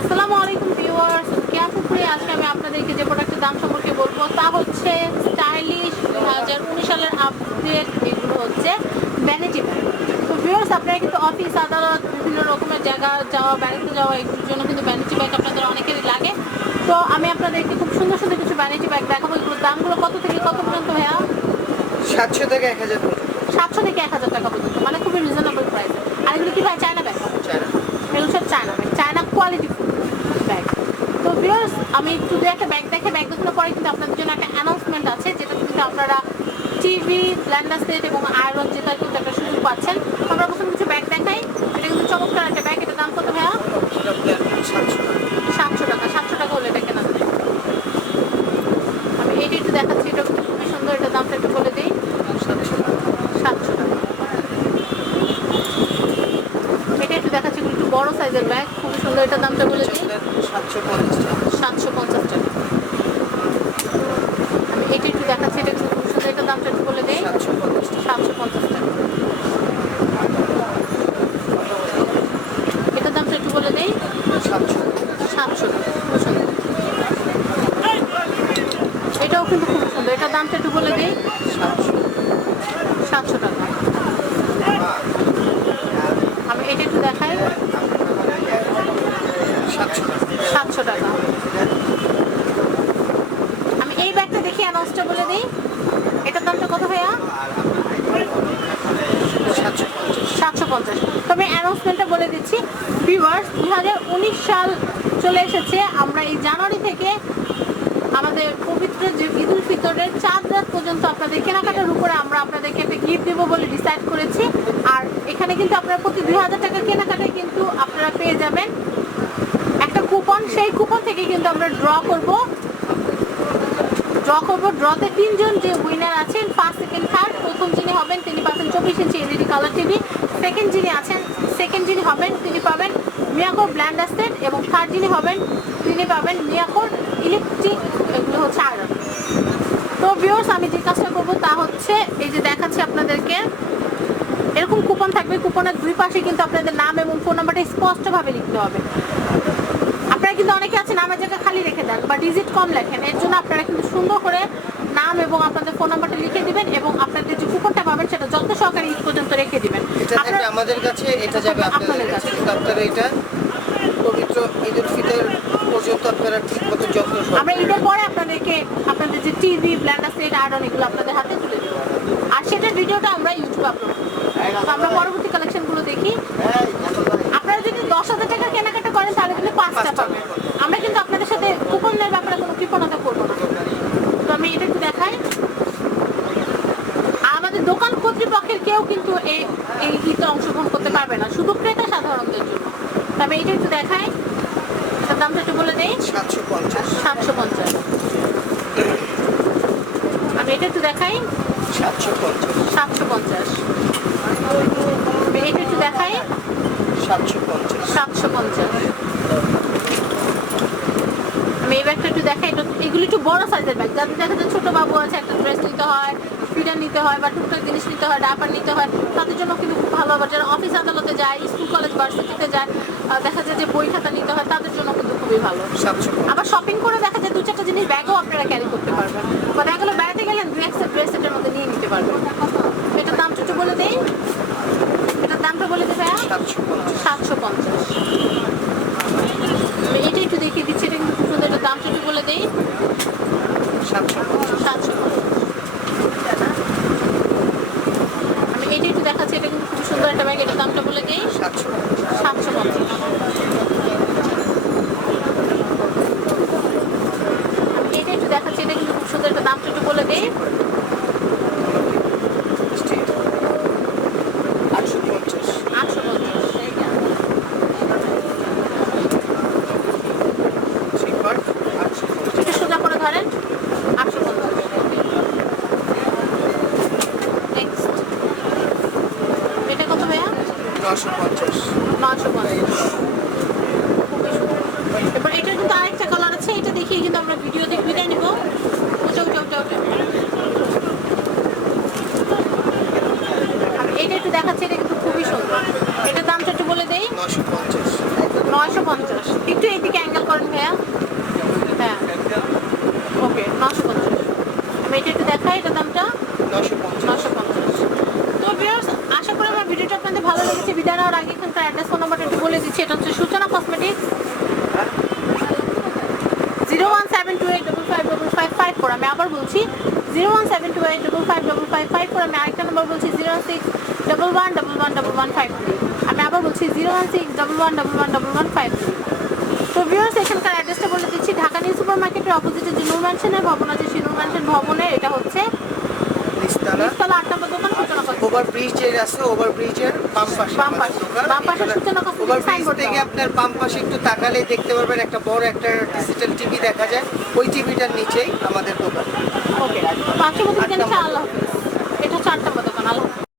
আসসালামু আলাইকুম ভিউয়ার্স কেয়াপুকুরে আজকে আমি আপনাদেরকে যে প্রোডাক্টের দাম সম্পর্কে বলব? তা হচ্ছে স্টাইলিশ দু হাজার উনিশ সালের আপডেট এগুলো হচ্ছে ভ্যানিটি ব্যাগ তো ভিউয়ার্স আপনারা কিন্তু অফিস আদালত বিভিন্ন রকমের জায়গা যাওয়া বেড়াতে যাওয়া এগুলোর জন্য কিন্তু ভ্যানিটি ব্যাগ আপনাদের অনেকেরই লাগে। তো আমি আপনাদেরকে খুব সুন্দর সুন্দর কিছু ভ্যানিটি ব্যাগ দেখাবো। এগুলোর দামগুলো কত থেকে কত পর্যন্ত ভাইয়া? সাতশো থেকে এক হাজার সাতশো থেকে এক হাজার টাকা পর্যন্ত মানে খুবই রিজনেবল প্রাইস আর এগুলো কি ভাই চায়না ব্যাগ চায়না এগুলো সব China bag China quality bag তো ভিউয়ার্স আমি দু একটা ব্যাগ দেখে ব্যাগ দেখানোর পরে কিন্তু আপনাদের জন্য একটা অ্যানাউন্সমেন্ট আছে, যেটা কিন্তু আপনারা টিভি ব্ল্যান্ডার সেট এবং আয়রন জেতার কিন্তু একটা সুযোগ পাচ্ছেন। আমরা প্রথমে কিছু ব্যাগ দেখাই। এটা কিন্তু চমৎকার একটা ব্যাগ এটার দাম কত ভাইয়া? সাতশো টাকা সাতশো টাকা হলে এটা কেনা আমি এইটা একটু দেখাচ্ছি, এটা খুবই সুন্দর, এটার দামটা একটু বলে দিই। সাতশো টাকা। এটা একটু দেখাচ্ছি একটু বড় সাইজের ব্যাগ খুবই সুন্দর, এটার দামটা বলে দিই। সাতশো পঞ্চাশ। টাকা সাতশো পঞ্চাশ টাকা। আমি এটা একটু দেখাচ্ছি এটা একটু সুন্দর এটার দামটা একটু বলে দিই। সাতশো পঞ্চাশ টাকা। সাতশো পঞ্চাশ টাকা। এটার দামটা একটু বলে দিই। সাতশো সাতশো টাকা। এটাও কিন্তু খুব সুন্দর। এটার দামটা একটু বলে দিই। সাতশো। সাতশো টাকা আমি এটা একটু দেখাই সাতশো টাকা সাতশো টাকা আমি এই ব্যাগটা দেখি অ্যানাউন্সটা বলে দিই এটার দামটা কত ভাইয়া সাতশো পঞ্চাশ সাতশো পঞ্চাশ তবে অ্যানাউন্সমেন্টটা বলে দিচ্ছি। ভিউয়ার্স দু সাল চলে এসেছে। আমরা এই জানুয়ারি থেকে আমাদের পবিত্র যে ঈদ উল ফিতরের চাঁদ রাত পর্যন্ত আপনাদের কেনাকাটার উপরে আমরা আপনাদেরকে একটা গিফট দেবো বলে ডিসাইড করেছি। আর এখানে কিন্তু আপনারা প্রতি দুই হাজার টাকা কেনাকাটায় কিন্তু আপনারা পেয়ে যাবেন একটা কুপন সেই কুপন থেকে কিন্তু আমরা ড্র করব। ড্র করব। ড্রতে তিনজন যে উইনার আছেন ফার্স্ট সেকেন্ড থার্ড প্রথম যিনি হবেন, তিনি পাবেন চব্বিশ inch LED colour TV second যিনি আছেন সেকেন্ড যিনি হবেন, তিনি পাবেন মিয়াকোর ব্ল্যান্ড সেট এবং থার্ড যিনি হবেন, তিনি পাবেন মিয়াকোর ইলেকট্রিক এগুলো হচ্ছে আয়রন তো ভিউয়ার্স আমি যে কাজটা করব তা হচ্ছে, এই যে দেখাচ্ছি আপনাদেরকে, এরকম কুপন থাকবে কুপনের দুই পাশে কিন্তু আপনাদের নাম এবং ফোন নাম্বারটা স্পষ্টভাবে লিখতে হবে। আপনারা কিন্তু অনেকে আছে, নামের জায়গা খালি রেখে দেন বা ডিজিট কম লেখেন, এর জন্য আপনারা কিন্তু সুন্দর করে নাম এবং আপনাদের ফোন নাম্বারটা লিখে দিবেন এবং আপনাদের যে কুপনটা পাবেন সেটা যত সহকারে ঈদ পর্যন্ত রেখে দিবেন। এটা আমাদের কাছে এটা যাবে আপনাদের কাছে। আপনারা এটা পবিত্র ঈদ উল ফিতর পর্যন্ত আপনারা ঠিক মতো যত্ন আমরা ঈদের পরে আপনাদেরকে আপনাদের যে টিভি ব্ল্যান্ডার সেট আয়রন এগুলো আপনাদের হাতে তুলে দেবো। আর সেটার ভিডিওটা আমরা ইউটিউবে আপলোড করব আমরা পরবর্তী কালেকশনগুলো দেখি। আপনারা যদি দশ হাজার টাকা কেনাকাটা করেন তাহলে কিন্তু পাঁচটা। পাবেন আমরা কিন্তু আপনাদের সাথে কুপনের ব্যাপারে কোনো কৃপণতা করব না তো আমি এটা একটু দেখাই আর আমাদের কর্তৃপক্ষের কেউ কিন্তু এই এই ঈদে অংশগ্রহণ করতে পারবে না। শুধু ক্রেতা সাধারণদের জন্য। তবে এটা একটু দেখাই। এটার দামটা একটু বলে দেই। সাতশো পঞ্চাশ। সাতশো পঞ্চাশ। আমি এটা একটু দেখাই। সাতশো পঞ্চাশ। সাতশো পঞ্চাশ। এটা একটু দেখাই। সাতশো পঞ্চাশ। সাতশো পঞ্চাশ। আমি এই ব্যাগটা একটু দেখাই। এগুলো একটু বড় সাইজের ব্যাগ যাদের দেখা যায় ছোট বাবু আছে একটা ড্রেস নিতে হয়। ফিডার নিতে হয় বা টুকটাক জিনিস নিতে হয় ডাপার নিতে হয় তাদের জন্য কিন্তু খুব ভালো হবে যারা অফিস আদালতে যায় স্কুল কলেজ ভার্সিটিতে যায় দেখা যায় যে বই খাতা নিতে হয় তাদের জন্য কিন্তু খুবই ভালো। আবার শপিং করে দেখা যায় দু চারটা জিনিস ব্যাগও আপনারা ক্যারি করতে পারবেন। বা দেখা গেলো বেড়াতে গেলেন দু এক সেট ড্রেসের মধ্যে নিয়ে নিতে পারবেন এটার দামটা একটু বলে দেই এটার দামটা বলে দেবে সাতশো পঞ্চাশ সাতশো পঞ্চাশ আমি এটা একটু দেখিয়ে দিচ্ছি এটা কিন্তু খুব সুন্দর এটার দামটা একটু বলে দেই সাতশো পঞ্চাশ সাতশো আমি এটা একটু দেখাচ্ছি এটা কিন্তু খুব সুন্দর একটা ব্যাগ এটার দামটা বলে দেই সাতশো সাতশো পঞ্চাশ আমি এটা একটু দেখাচ্ছি এটা কিন্তু খুব সুন্দর একটা দামটা একটু বলে দেই আটশো পঞ্চাশ আটশো পঞ্চাশ স্লিপার আটশো পঞ্চাশ একটু সোজা করে ধরেন আটশো পঞ্চাশ নেক্সট এটা কত ভাইয়া নশো পঞ্চাশ। নশো পঞ্চাশ এবার এটার কিন্তু আরেকটা কালার আছে এটা দেখিয়ে কিন্তু আমরা ভিডিও থেকে বিদায় নিব। ওটা আর এটা একটু দেখাচ্ছে এটা কিন্তু খুবই সুন্দর। এটার দামটা একটু বলে দেই। নশো পঞ্চাশ। নয়শো পঞ্চাশ। একটু এইদিকে অ্যাঙ্গেল করেন ভাইয়া। হ্যাঁ। ওকে নশো পঞ্চাশ। আমি এটা একটু দেখাই এটা দামটা। নশো পঞ্চাশ। নশো পঞ্চাশ। তো ভিউয়ার্স আশা করি আমার ভিডিওটা আপনাদের ভালো লেগেছে। বিদায় নেওয়ার আগে এখানকার অ্যাড্রেস ফোন নাম্বারটা একটু বলে দিচ্ছি। এটা হচ্ছে Suchana cosmetics. Zero one seven two eight double five double five five four আমি আবার বলছি zero one seven two eight double five double five five four আমি আরেকটা নাম্বার বলছি zero six double one double one double one five three আমি আবার বলছি zero one six double one double one double one five three তো viewers এখানকার অ্যাড্রেসটা বলে দিচ্ছি। ঢাকা নিউ সুপার মার্কেটের অপোজিটে যে নূর ম্যানশনের ভবন আছে, সেই নূর ম্যানশন ভবনে এটা হচ্ছে নিচতলা। আট নম্বর দোকান সূচনা কসমেটিক্স ওভার ব্রিজের আছে ওভার বাম পাশে। বাম পাশে। বাম পাশে সূচনা cosmetics ওভার ব্রিজ signboard থেকে আপনার বাম পাশে একটু তাকালে দেখতে পারবেন একটা বড় একটা ডিজিটাল টিভি দেখা যায়। ওই টিভিটার নিচেই আমাদের দোকান। ওকে আল্লাহ এটা চারটা দোকান আল্লাহ।